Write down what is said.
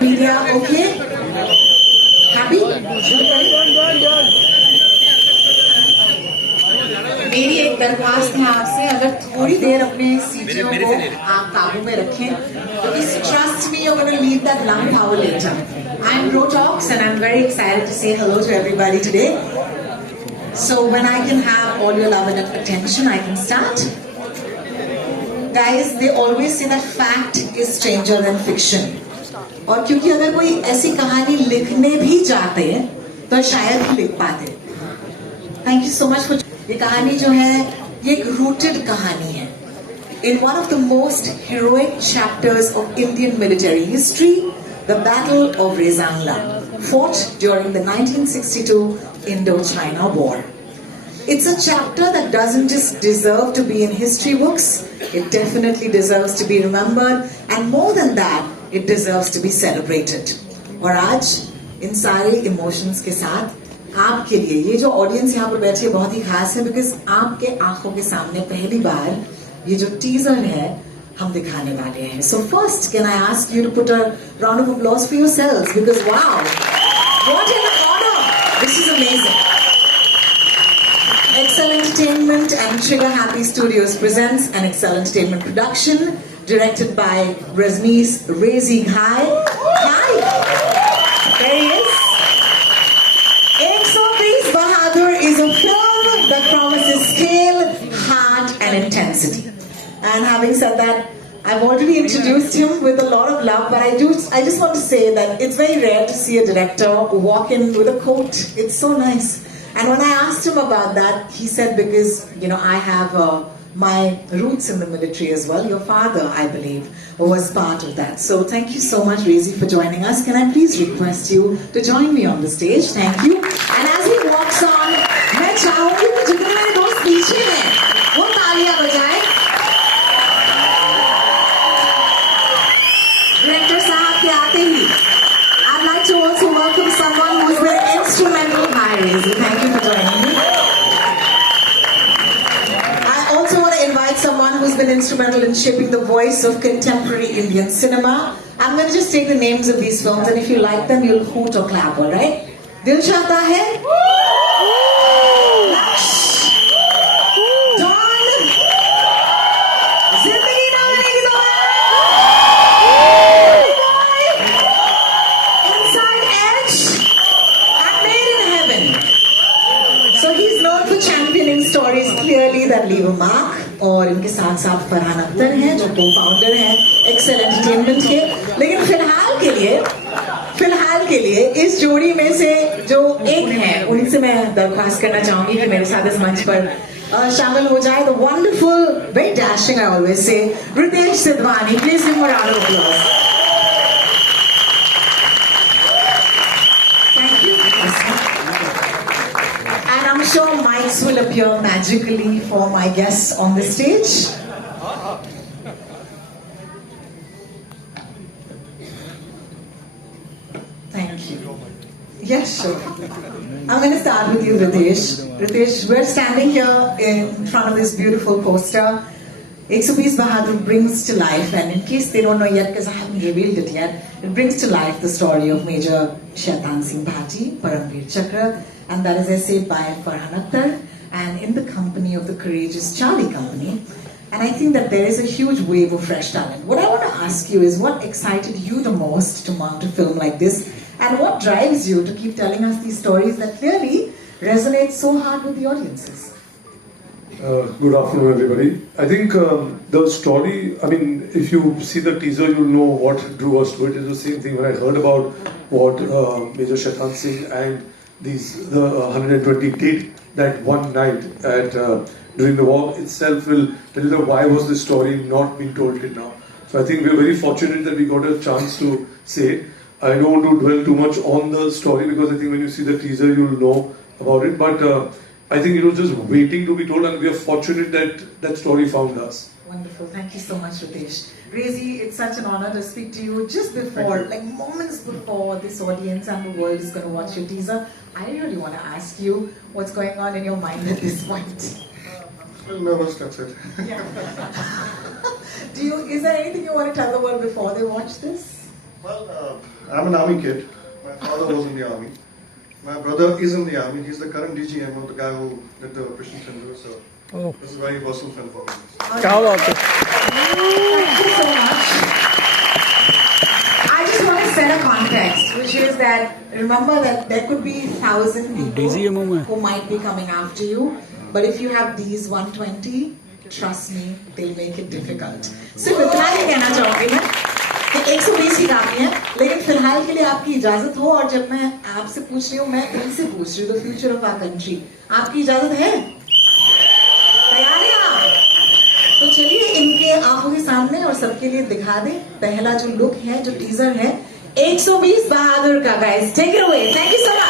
Media, okay? Happy? मेरी एक दरख्वास्त है आपसे, अगर थोड़ी देर अपने सीटियों को आप काबू में रखें, because trust me, you're going to leave that lump hour later. I'm Rotox and I'm very excited to say hello to everybody today. So when I can have all your love and attention, I can start. Guys, they always say that fact is stranger than fiction. और क्योंकि अगर कोई ऐसी कहानी लिखने भी जाते हैं तो शायद ही लिख पाते. Thank you so much for. ये कहानी जो है ये एक rooted कहानी है. In one of the most heroic chapters of Indian military history, the Battle of Rezangla, fought during the 1962 Indo-China War. It's a chapter that doesn't just deserve to be in history books, it definitely deserves to be remembered, and more than that, it deserves to be celebrated. और आज इन सारे emotions के साथ आपके लिए ये जो audience यहाँ पर बैठी है बहुत ही खास है, बिकॉज आपके आंखों के सामने पहली बार ये जो टीजर है हम दिखाने वाले हैं. So first, can I ask you to put a round of applause for yourselves, because wow, what an honor! This is amazing. Excel Entertainment and Trigger Happy Studios presents an Excel Entertainment production directed by Rajneesh Rezi Ghai. Hi! There he is. 120 Bahadur is a film that promises scale, heart and intensity. And having said that, I've already introduced him with a lot of love, but I just want to say that it's very rare to see a director walk in with a coat. It's so nice. And when I asked him about that, he said, because, I have my roots in the military as well. Your father, I believe, was part of that. So thank you so much, Rezi, for joining us. Can I please request you to join me on the stage? Thank you. And as he walks on, मैं चाहूंगी कि जितने मेरे दोस्त पीछे हैं, वो तालियां बजाएं. Director साहब के आते ही, I'd like to also welcome someone who has been instrumental. Hi, Rezi. Thank you for joining me. I also want to invite someone who's been instrumental in shaping the voice of contemporary Indian cinema. I'm going to just take the names of these films, and if you like them, you'll hoot or clap, all right? Dil Chahta Hai, Laksh, Dawn, Zindagi Na Milegi Dobara, Inside Edge, and Made in Heaven. So he's known for championing stories clearly that leave a mark. और इनके साथ साथ फरहान अख्तर हैं जो cofounder हैं Excel entertainment के. लेकिन फिलहाल के लिए इस जोड़ी में से जो एक है उनसे मैं दरख्वास्त करना चाहूंगी कि मेरे साथ इस मंच पर शामिल हो जाए. The wonderful, very dashing, I always say, Ritesh Sidhwani. Please give a round of applause. Thank you. And I'm sure mics will appear magically for my guests on the stage. Thank you. Yes, sure. I'm going to start with you, Ritesh. Ritesh, we're standing here in front of this beautiful poster. 120 Bahadur brings to life, and in case they don't know yet, because I haven't revealed it yet, it brings to life the story of Major Shaitan Singh Bhaji, Paramveer Chakra, and that is essayed by Farhan Akhtar, and in the company of the courageous Charlie Company. And I think that there is a huge wave of fresh talent. What I want to ask you is, what excited you the most to mount a film like this, and what drives you to keep telling us these stories that clearly resonate so hard with the audiences? Good afternoon, everybody. I think the story, if you see the teaser, you'll know what drew us to it. It's the same thing when I heard about what Major Shaitan Singh and the 120 did that one night during the war itself will tell you why was this story not being told till now. So I think we're very fortunate that we got a chance to say it. I don't want to dwell too much on the story because I think when you see the teaser, you'll know about it. But I think it was just waiting to be told, and we are fortunate that that story found us. Wonderful. Thank you so much, Ritesh. Rezi, it's such an honor to speak to you just before, like moments before this audience and the world is going to watch your teaser. I really want to ask you what's going on in your mind at this point. A little nervous, that's it. Yeah. Is there anything you want to tell the world before they watch this? Well, I'm an army kid. My father was in the army. My brother is in the army. He's the current DGM, the guy who did the Operation Sindoor. So this is a very personal film for me. क्या बात है Thank you so much. I just want to set a context, which is that remember that there could be 1,000 DGMO people में. who might be coming after you, but if you have these 120, trust me, they'll make it difficult. सिर्फ इतना ही कहना चाहूंगी मैं कि 120 ही काफी है, लेकिन फिलहाल के लिए आपकी इजाजत हो और जब मैं आपसे पूछ रही हूँ मैं इनसे पूछ रही हूँ the future of our country, आपकी इजाजत है? तैयार हैं आप? तो चलिए इनके आंखों के सामने और सबके लिए दिखा दें पहला जो लुक है, जो टीजर है 120 बहादुर का। Guys take it away, thank you so much.